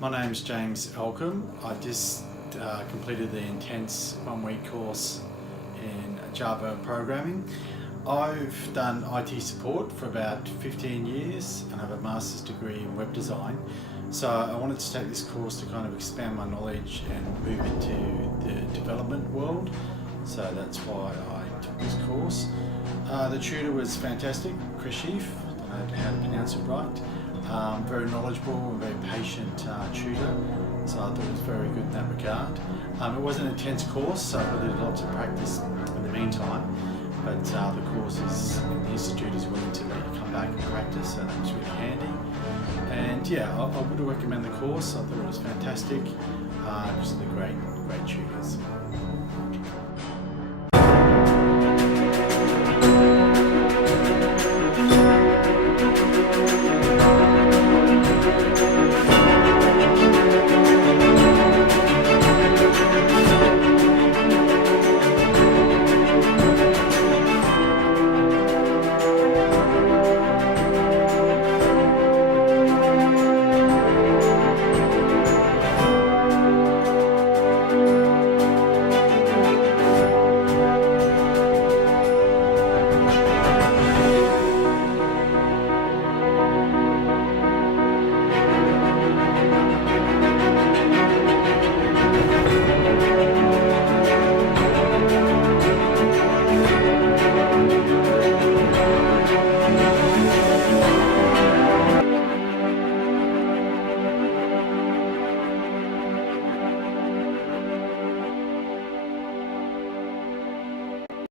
My name's James Elcombe. I just completed the intense one-week course in Java programming. I've done IT support for about 15 years and I have a master's degree in web design. So I wanted to take this course to kind of expand my knowledge and move into the development world. So that's why I took this course. The tutor was fantastic, Chris Sheaf, I don't know how to pronounce it right. Very knowledgeable and very patient tutor, so I thought it was very good in that regard. It was an intense course, so I did lots of practice in the meantime, but the courses in the institute is willing to let you come back and practice, so that was really handy. And yeah, I would recommend the course. I thought it was fantastic. Just the great tutors.